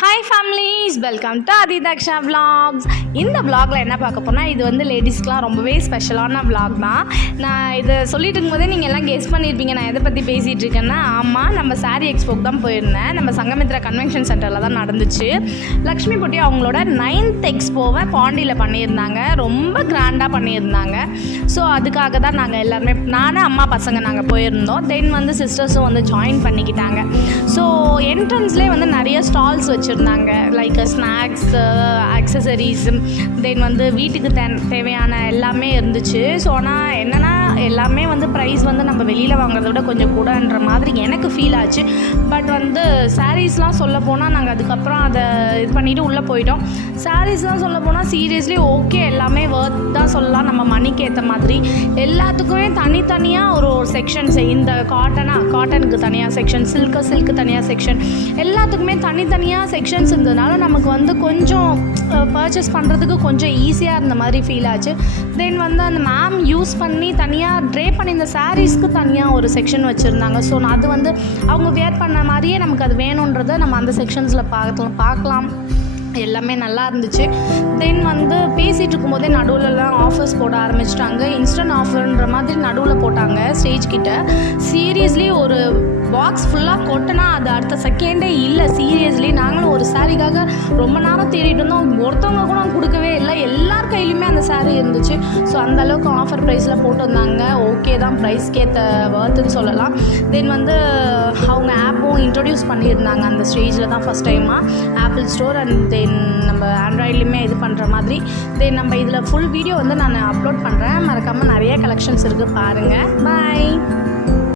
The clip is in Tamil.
Hi families, welcome to Adithaksha vlogs. இந்த விலாகில் என்ன பார்க்க போனால் இது வந்து லேடிஸ்க்கெலாம் ரொம்பவே ஸ்பெஷலான விலாக் தான். நான் இதை சொல்லிட்டு இருக்கும்போதே நீங்கள் எல்லாம் கெஸ் பண்ணியிருப்பீங்க நான் எதை பற்றி பேசிகிட்டு இருக்கேன்னா. ஆமாம், நம்ம சாரீ எக்ஸ்போக்கு தான் போயிருந்தேன். நம்ம சங்கமித்ரா கன்வென்ஷன் சென்டரில் தான் நடந்துச்சு. லக்ஷ்மி பொட்டி அவங்களோட 9th எக்ஸ்போவை பாண்டியில் பண்ணியிருந்தாங்க. ரொம்ப கிராண்டாக பண்ணியிருந்தாங்க. ஸோ அதுக்காக தான் நாங்கள் எல்லாருமே, நானும் அம்மா பசங்க நாங்கள் போயிருந்தோம். தென் வந்து சிஸ்டர்ஸும் வந்து ஜாயின் பண்ணிக்கிட்டாங்க. ஸோ என்ட்ரன்ஸ்லேயே வந்து நிறைய ஸ்டால்ஸ் வச்சுருந்தாங்க. லைக் ஸ்நாக்ஸ், ஆக்சசரிஸ், தென் வந்து வீட்டுக்கு தேவையான எல்லாமே இருந்துச்சு. ஸோ ஆனால் என்னென்னா எல்லாமே வந்து ப்ரைஸ் வந்து நம்ம வெளியில் வாங்குறத விட கொஞ்சம் கூடன்ற மாதிரி எனக்கு ஃபீல் ஆச்சு. பட் வந்து சாரீஸ்லாம் சொல்ல போனால் நாங்கள் அதுக்கப்புறம் அதை இது பண்ணிவிட்டு உள்ளே போயிட்டோம். சாரீஸ்லாம் சொல்ல போனால் சீரியஸ்லி ஓகே, எல்லாமே ஒர்த் தான் சொல்லலாம். நம்ம மணிக்கு ஏற்ற மாதிரி எல்லாத்துக்குமே தனித்தனியாக ஒரு செக்ஷன்ஸ், இந்த காட்டனுக்கு தனியாக செக்ஷன், சில்க்கு தனியாக செக்ஷன், எல்லாத்துக்குமே தனித்தனியாக செக்ஷன்ஸ் இருந்ததுனால நமக்கு வந்து கொஞ்சம் பர்ச்சேஸ் பண்ணுறதுக்கு கொஞ்சம் ஈஸியாக இருந்த மாதிரி ஃபீல் ஆச்சு. தென் வந்து அந்த மேம் யூஸ் பண்ணி தனியாக ட்ரே பண்ணி இந்த சாரீஸ்க்கு தனியாக ஒரு செக்ஷன் வச்சுருந்தாங்க. ஸோ அது வந்து அவங்க வேர் பண்ண மாதிரியே நமக்கு அது வேணுன்றதை நம்ம அந்த செக்ஷன்ஸில் பார்க்கலாம். எல்லாமே நல்லா இருந்துச்சு. தென் வந்து பேசிகிட்டு இருக்கும்போதே நடுவில்லாம் ஆஃபர்ஸ் போட ஆரம்பிச்சிட்டாங்க. இன்ஸ்டன்ட் ஆஃபர்ன்ற மாதிரி நடுவில் போட்டாங்க ஸ்டேஜ் கிட்ட. சீரியஸ்லி ஒரு பாக்ஸ் ஃபுல்லாக கொட்டினா அது அடுத்த செகண்டே இல்லை. சீரியஸ்லி நாங்களும் ஒரு சாரீக்காக ரொம்ப நேரம் தேடிட்டு இருந்தோம். ஒருத்தவங்க கூட கொடுக்கவே இல்லை. எல்லார் கையிலையுமே அந்த சாரீ இருந்துச்சு. ஸோ அந்தளவுக்கு ஆஃபர் ப்ரைஸில் போட்டிருந்தாங்க. ஓகே தான், ப்ரைஸ்க்கு ஏற்ற ஒர்த்துன்னு சொல்லலாம். தென் வந்து அவங்க ஆப்பும் இன்ட்ரடியூஸ் பண்ணியிருந்தாங்க அந்த ஸ்டேஜில் தான் ஃபஸ்ட் டைமாக. ஆப்பிள் ஸ்டோர் அண்ட் தென் நம்ம ஆண்ட்ராய்ட்லேயுமே இது பண்ணுற மாதிரி. தென் நம்ம இதில் ஃபுல் வீடியோ வந்து நான் அப்லோட் பண்ணுறேன். மறக்காமல் நிறைய கலெக்ஷன்ஸ் இருக்குது, பாருங்கள். பாய்.